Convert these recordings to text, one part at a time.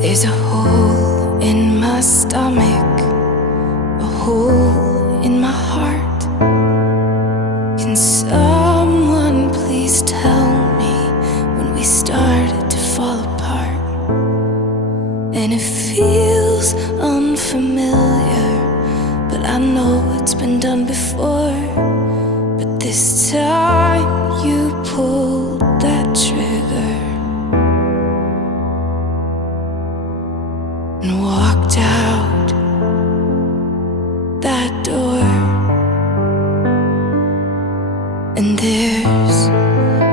There's a hole in my stomach, a hole in my heart. Can someone please tell me when we started to fall apart? And it feels unfamiliar, but I know it's been done before. But this time you pulled that trigger and walked out that door. And there's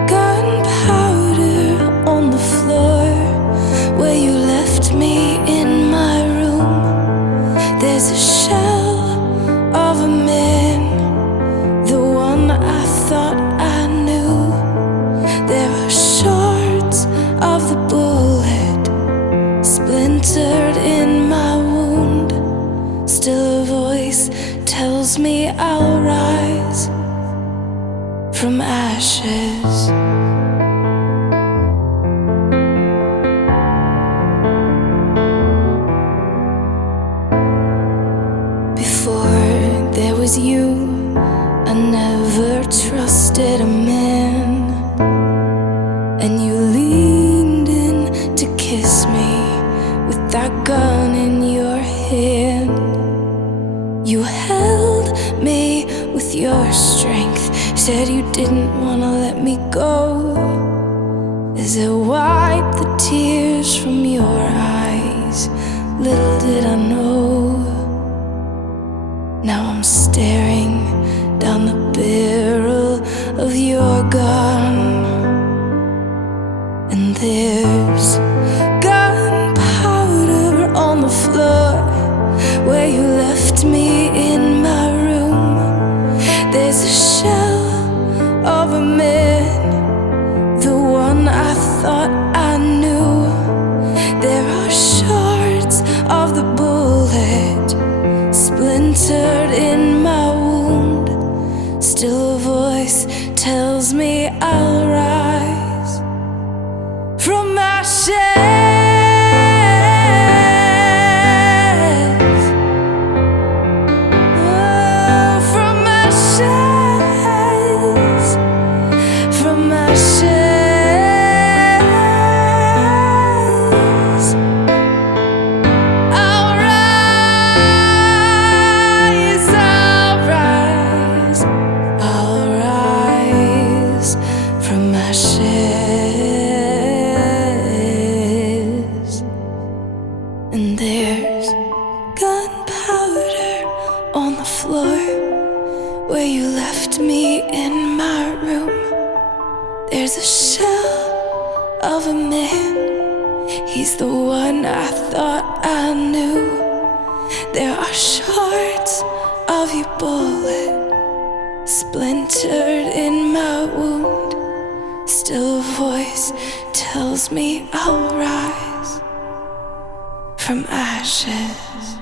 gunpowder on the floor where you left me in my room. There's a shell of a man, the one I thought I knew. There are shards of the bullet splintered in my wound. Still a voice tells me I'll rise from ashes. Before there was you, I never trusted a man. And you leaned in to kiss me with that gun in your hand. You held me with your strength, said you didn't wanna let me go. As I wiped the tears from your eyes, little did I know. Now I'm staring down the barrel of your gun, and there's gunpowder on the floor where you left me in my room. There's a shell of a man, the one I thought I knew. There are shards of the bullet splintered in my wound. Still a voice tells me I'll rise from ashes. And there's gunpowder on the floor where you left me in my room. There's a shell of a man, he's the one I thought I knew. There are shards of your bullet splintered in my wound. Still a voice tells me I'll rise from ashes.